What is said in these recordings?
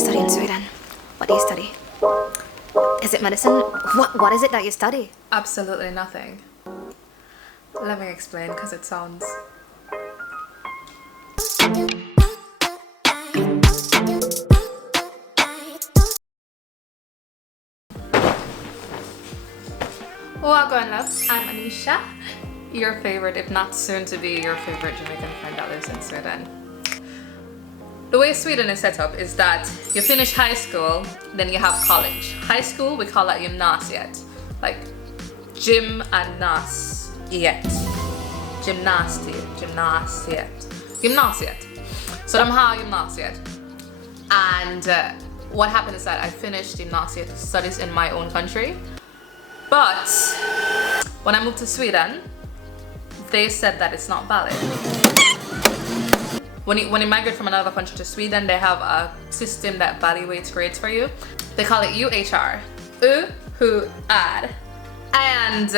study in Sweden? What do you study? Is it medicine? What is it that you study? Absolutely nothing. Let me explain because it sounds... Welcome, loves. I'm Anisha, your favorite, if not soon to be your favorite Jamaican friend that lives in Sweden. The way Sweden is set up is that you finish high school, then you have college. High school, we call that gymnasiet. Like gym and nas-iet. Gymnasiet. So de har gymnasiet. And what happened is that I finished gymnasiet studies in my own country. But when I moved to Sweden, they said that it's not valid. When you migrate from another country to Sweden, they have a system that evaluates grades for you. They call it UHR. And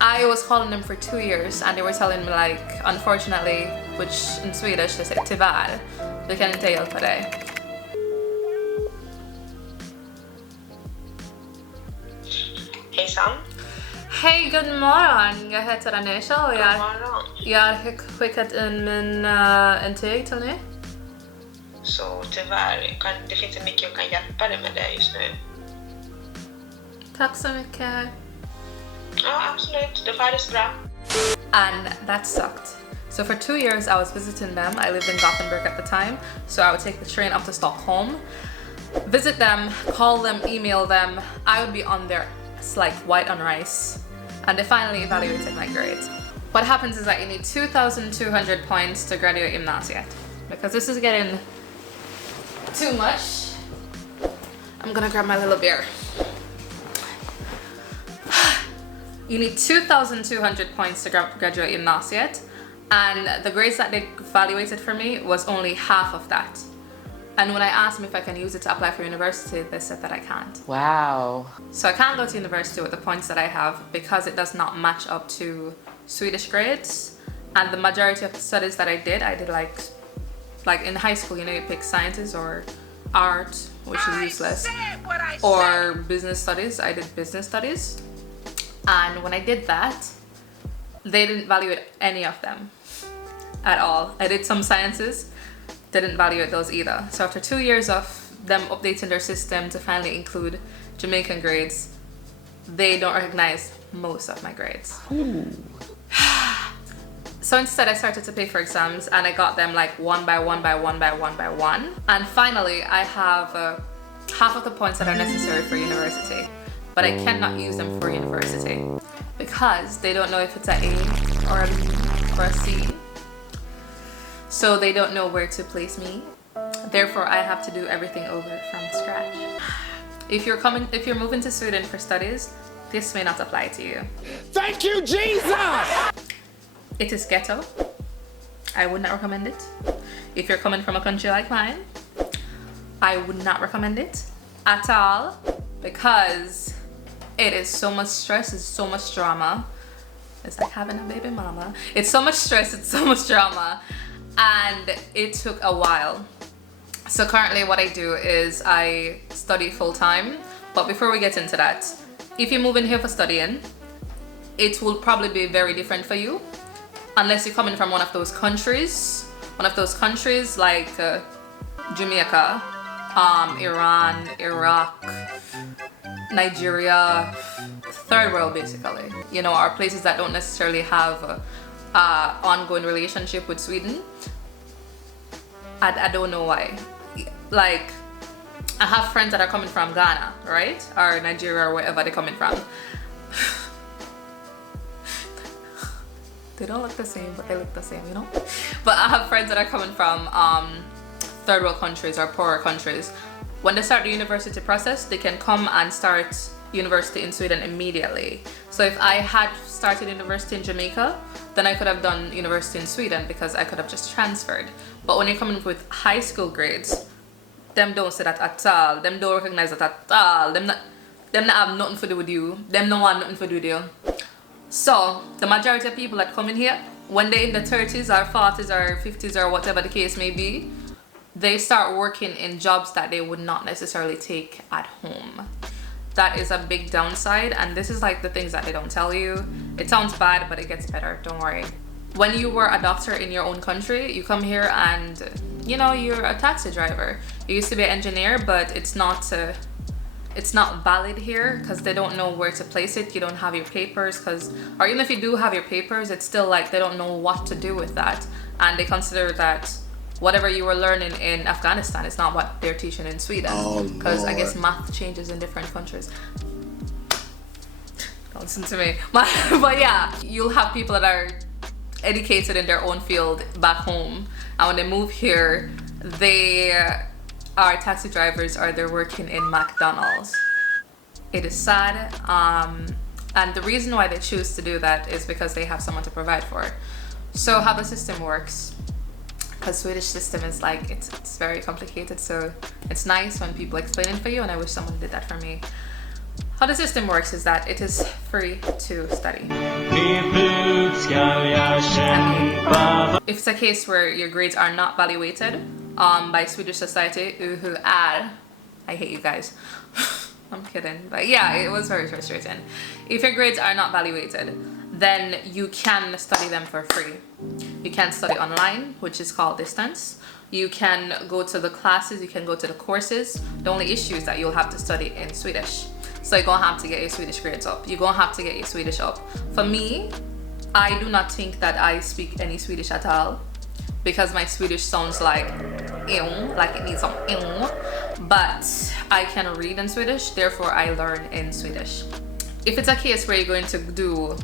I was calling them for 2 years and they were telling me like, unfortunately, which in Swedish they say tyvärr, du kan inte hjälpa dig. Hejsan. Hej, god morgon! Jag heter Anisha och jag har skickat in min intyg till ni. Så tyvärr, det finns inte mycket jag kan hjälpa dig med det just nu. Tack så mycket. Ja, absolut. Det var det bra. And that sucked. So for 2 years I was visiting them. I lived in Gothenburg at the time. So I would take the train up to Stockholm, visit them, call them, email them. I would be on their like white on rice. And they finally evaluated my grades. What happens is that you need 2,200 points to graduate gymnasiet. Because this is getting too much, I'm gonna grab my little beer. You need 2,200 points to graduate gymnasiet. And the grades that they evaluated for me was only half of that. And when I asked them if I can use it to apply for university, they said that I can't. Wow. So I can't go to university with the points that I have because it does not match up to Swedish grades. And the majority of the studies that I did like in high school, you know, you pick sciences or art, which is useless, or business studies. I did business studies. And when I did that, they didn't evaluate any of them at all. I did some sciences, didn't evaluate those either. So after 2 years of them updating their system to finally include Jamaican grades, they don't recognize most of my grades. Ooh. So instead I started to pay for exams and I got them like one by one. And finally I have half of the points that are necessary for university, but I cannot use them for university because they don't know if it's an A or a B or a C. So they don't know where to place me. Therefore, I have to do everything over from scratch. If you're moving to Sweden for studies, this may not apply to you. Thank you, Jesus! It is ghetto. I would not recommend it. If you're coming from a country like mine, I would not recommend it at all because it is so much stress, it's so much drama. It's like having a baby mama. It's so much stress, it's so much drama. And it took a while. So currently what I do is I study full-time. But before we get into that, if you move in here for studying, it will probably be very different for you. Unless you're coming from one of those countries like Jamaica, Iran, Iraq, Nigeria, third world basically. You know, are places that don't necessarily have ongoing relationship with Sweden. I don't know why. Like, I have friends that are coming from Ghana, right? Or Nigeria or wherever they're coming from. They don't look the same, but they look the same, you know? But I have friends that are coming from third world countries or poorer countries. When they start the university process, they can come and start university in Sweden immediately. So if I had started university in Jamaica, then I could have done university in Sweden because I could have just transferred. But when you're coming with high school grades, them don't say that at all. Them don't recognize that at all. Them not have nothing to do with you. Them don't want nothing to do with you. So the majority of people that come in here, when they're in the 30s or 40s or 50s or whatever the case may be, they start working in jobs that they would not necessarily take at home. That is a big downside, and this is like the things that they don't tell you. It sounds bad, but it gets better, don't worry. When you were a doctor in your own country, you come here and you know, you're a taxi driver. You used to be an engineer, but it's not valid here because they don't know where to place it. You don't have your papers, or even if you do have your papers, it's still like they don't know what to do with that, and they consider that whatever you were learning in Afghanistan is not what they're teaching in Sweden, because I guess math changes in different countries. Don't listen to me. But yeah, you'll have people that are educated in their own field back home, and when they move here, they are taxi drivers or they're working in McDonald's. It is sad, and the reason why they choose to do that is because they have someone to provide for. So how the system works, because Swedish system is like, it's very complicated, so it's nice when people explain it for you, and I wish someone did that for me. How the system works is that it is free to study. If it's a case where your grades are not evaluated by Swedish society, I hate you guys. I'm kidding, but yeah, it was very frustrating. If your grades are not evaluated, then you can study them for free. You can study online, which is called distance. You can go to the classes, you can go to the courses. The only issue is that you'll have to study in Swedish. So you're gonna have to get your Swedish grades up. You're gonna have to get your Swedish up. For me, I do not think that I speak any Swedish at all, because my Swedish sounds like it needs some but I can read in Swedish, therefore I learn in Swedish. If it's a case where you're going to do,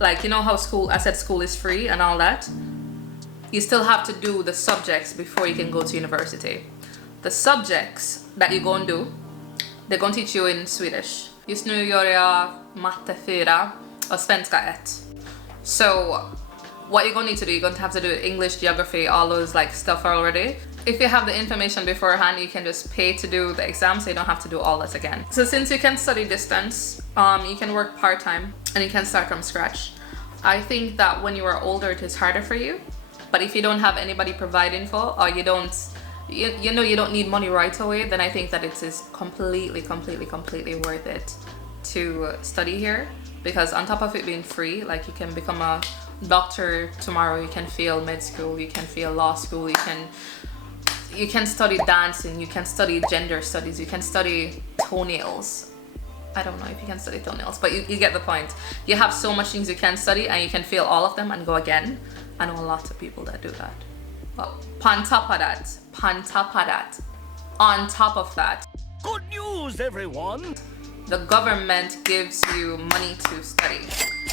like, you know how I said school is free and all that, you still have to do the subjects before you can go to university. The subjects that you're going to do, they're going to teach you in Swedish. Just nu gör jag matte 4 och svenska 1. So what you're going to need to do, you're going to have to do English, geography, all those like stuff already. If you have the information beforehand, you can just pay to do the exam, so you don't have to do all this again. So since you can study distance, you can work part-time and you can start from scratch. I think that when you are older, it is harder for you. But if you don't have anybody providing for, or you don't need money right away, then I think that it is completely worth it to study here. Because on top of it being free, like, you can become a doctor tomorrow, you can feel med school, you can feel law school, you can study dancing, you can study gender studies, you can study toenails. I don't know if you can study toenails, but you get the point. You have so much things you can study, and you can fail all of them and go again. I know a lot of people that do that. Well, on top of that, Good news, everyone! the government gives you money to study.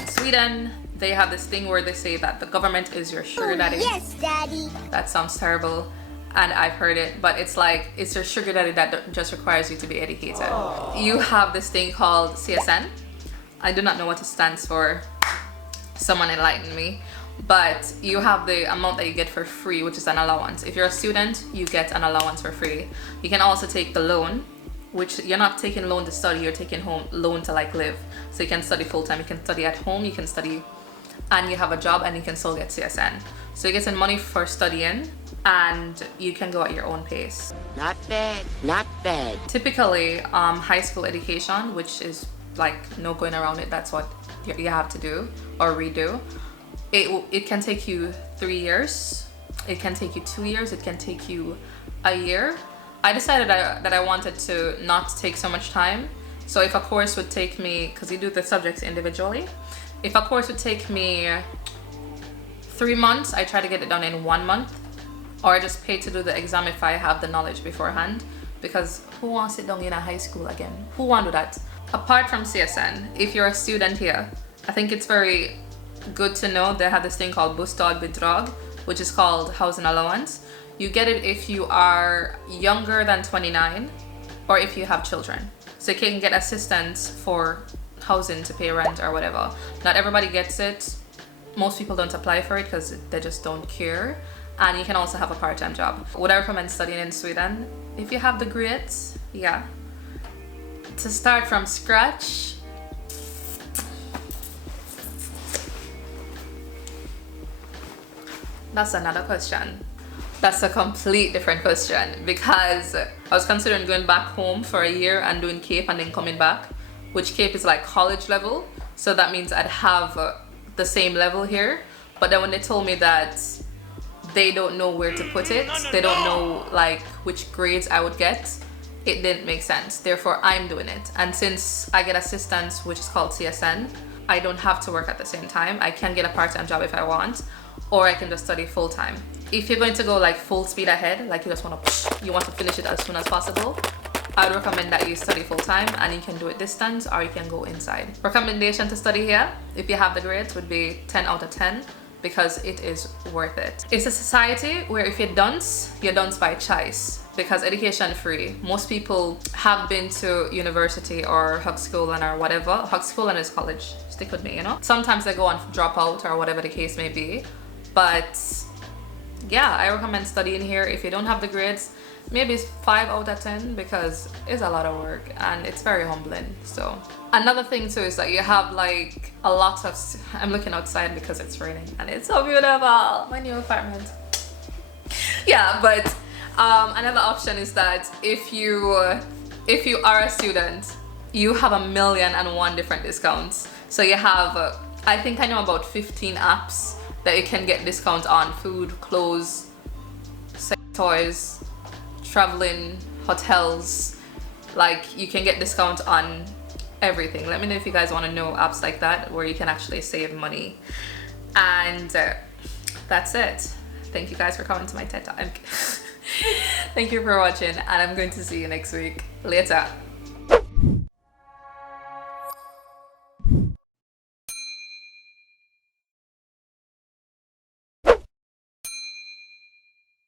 In Sweden, they have this thing where they say that the government is your sugar daddy. Yes, Daddy. That sounds terrible, and I've heard it, but it's like, it's your sugar daddy that just requires you to be educated. You have this thing called CSN. I do not know what it stands for. Someone enlighten me. But you have the amount that you get for free, which is an allowance. If you're a student, you get an allowance for free. You can also take the loan, which you're not taking loan to study, you're taking home loan to like live. So you can study full-time, you can study at home, you can study and you have a job, and you can still get CSN. So you're getting money for studying, and you can go at your own pace. Not bad, not bad. Typically, high school education, which is like no going around it, that's what you have to do or redo. It can take you 3 years, it can take you 2 years, it can take you a year. I decided that I wanted to not take so much time. So if a course would take me, because you do the subjects individually, if a course would take me 3 months, I try to get it done in 1 month, or I just pay to do the exam if I have the knowledge beforehand. Because who wants to sit down in a high school again? Who want to do that? Apart from CSN, if you're a student here, I think it's very good to know they have this thing called bostadsbidrag, which is called housing allowance. You get it if you are younger than 29 or if you have children. So you can get assistance for housing to pay rent or whatever. Not everybody gets it. Most people don't apply for it because they just don't care. And you can also have a part-time job. Would I recommend studying in Sweden? If you have the grades, yeah. To start from scratch, that's another question. That's a complete different question, because I was considering going back home for a year and doing CAPE and then coming back, which CAPE is like college level, so that means I'd have the same level here. But then when they told me that they don't know where to put it, they don't know like which grades I would get, it didn't make sense. Therefore, I'm doing it. And since I get assistance, which is called CSN, I don't have to work at the same time. I can get a part-time job if I want, or I can just study full-time. If you're going to go like full speed ahead, like you just want to finish it as soon as possible, I would recommend that you study full-time, and you can do it distance or you can go inside. Recommendation to study here, if you have the grades, would be 10 out of 10, because it is worth it. It's a society where if you're dunce by choice, because education free. Most people have been to university or high school and or whatever. High school and is college, stick with me, you know? Sometimes they go on drop out or whatever the case may be. But yeah, I recommend studying here. If you don't have the grades, maybe it's 5 out of 10, because it's a lot of work and it's very humbling. So another thing too is that you have like a lot of, I'm looking outside because it's raining and it's so beautiful, my new apartment. Yeah, but another option is that if you are a student, you have 1,000,001 different discounts. So you have I think I know about 15 apps that you can get discounts on: food, clothes, sex toys, traveling, hotels. Like, you can get discounts on everything. Let me know if you guys want to know apps like that where you can actually save money. And that's it. Thank you guys for coming to my TED Talk. Thank you for watching, and I'm going to see you next week. Later.